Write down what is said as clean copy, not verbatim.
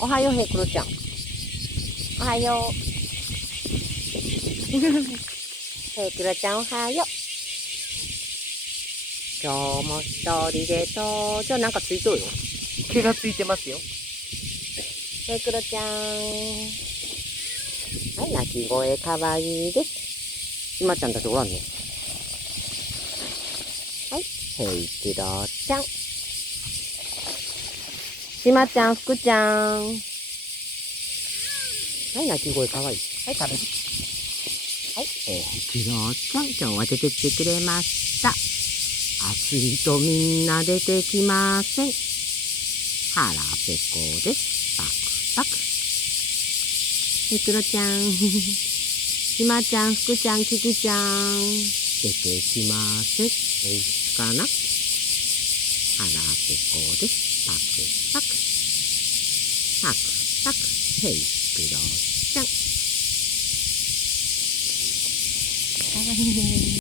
おはよう、ヘイクロちゃん。おはよう。ヘイクロちゃん、おはよう。今日も一人で登場。なんかついとるよ。毛がついてますよ。ヘイクロちゃん。はい、鳴き声かわいいです。しまちゃんたちおらんの。はい、ヘイクロちゃん。しまちゃん、ふくちゃん。はい、鳴き声かわいい。はい、食べる。はい、ヘイクロちゃん。今日は出てきてくれました。暑いとみんな出てきません。腹ペコです。パクパク。ヘイクロちゃん。しまちゃん、ふくちゃん、キキちゃん。出てきません。おいしかな。腹ペコです。パクパク。パクパク。ヘイクロちゃん。かわいいね。